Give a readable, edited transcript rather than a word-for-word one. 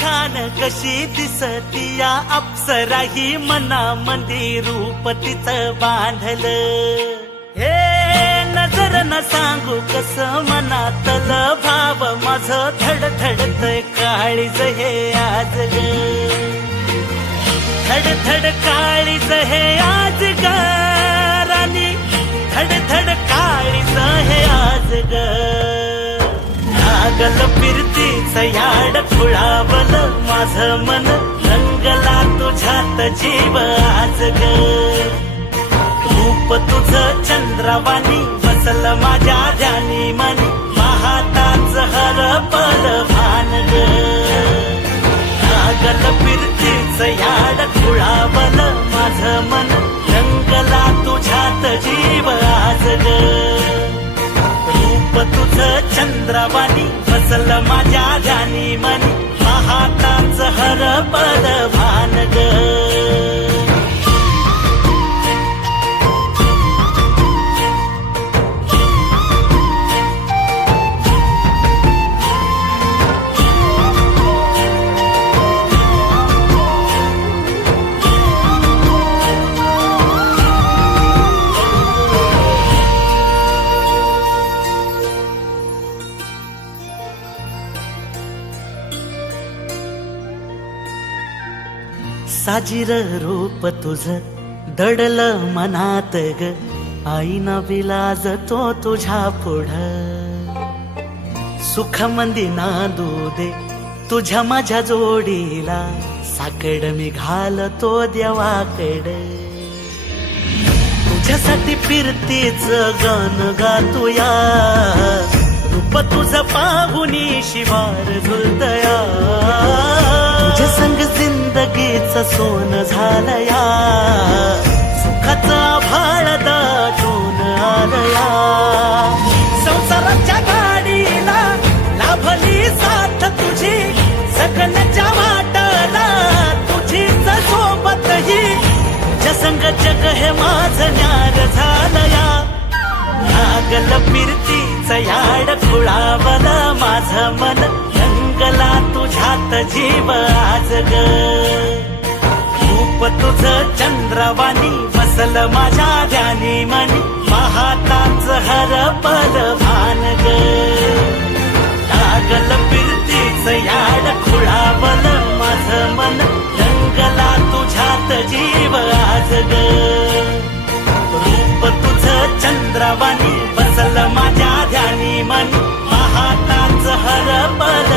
खान कशी दिसतीया अप्सरा ही मनामंदी रूप तिचं बांधलं हे नजर न सांगू कस मनातल भाव माझं धडधडतय काळीज हे आज ग धडधड काळीज हे आज ग राणी धडधड काळीज हे आज ग लागल फिरतीच याड खुळावल माझं मन रंगला तुझ्यात जीव आज ग रूप तुझं चंद्रवाणी बसल माझ्या ध्यानी मनी पाहताच हरपल भान ग लागल फिरतीच याड खुळावल माझं मन रंगला तुझ्यात जीव आज ग रूप तुझं चंद्रवाणी बसल माझ्या ध्यानी मनी पाहताच हरपल भान ग साजीर रूप तुझ दडल मनात ग आईना विलाज तो तुझ्या पुढ सुख मंदी नांदू दे तुझ्या माझ्या जोडीला साकड मी घालतो देवाकड तुझ्यासाठी फिरतीच गान गातोया रूप तुझ पाहुनी शिवार झुलतया तुझ्या संग जिंदगीच सोन झालया सुखाचा भाळ दाटून आलया संसाराच्या गाडीला लाभली साथ तुझी सगळ्यांच्या वाटला तुझीच सोबत ही तुझ्या संग जग हे माझं न्यार झालया लागल फिरतीच याड खुळावल माझं मन रंगला तुझ्यात जीव आज ग रूप तुझं चंद्रवाणी बसल माझ्या ध्यानी मनी पाहताच हरपल भान ग लागल फिरतीच याड खुळावल माझं मन रंगला तुझ्यात जीव आज ग रूप तुझं चंद्रवाणी बसल माझ्या ध्यानी मनी पाहताच हरपल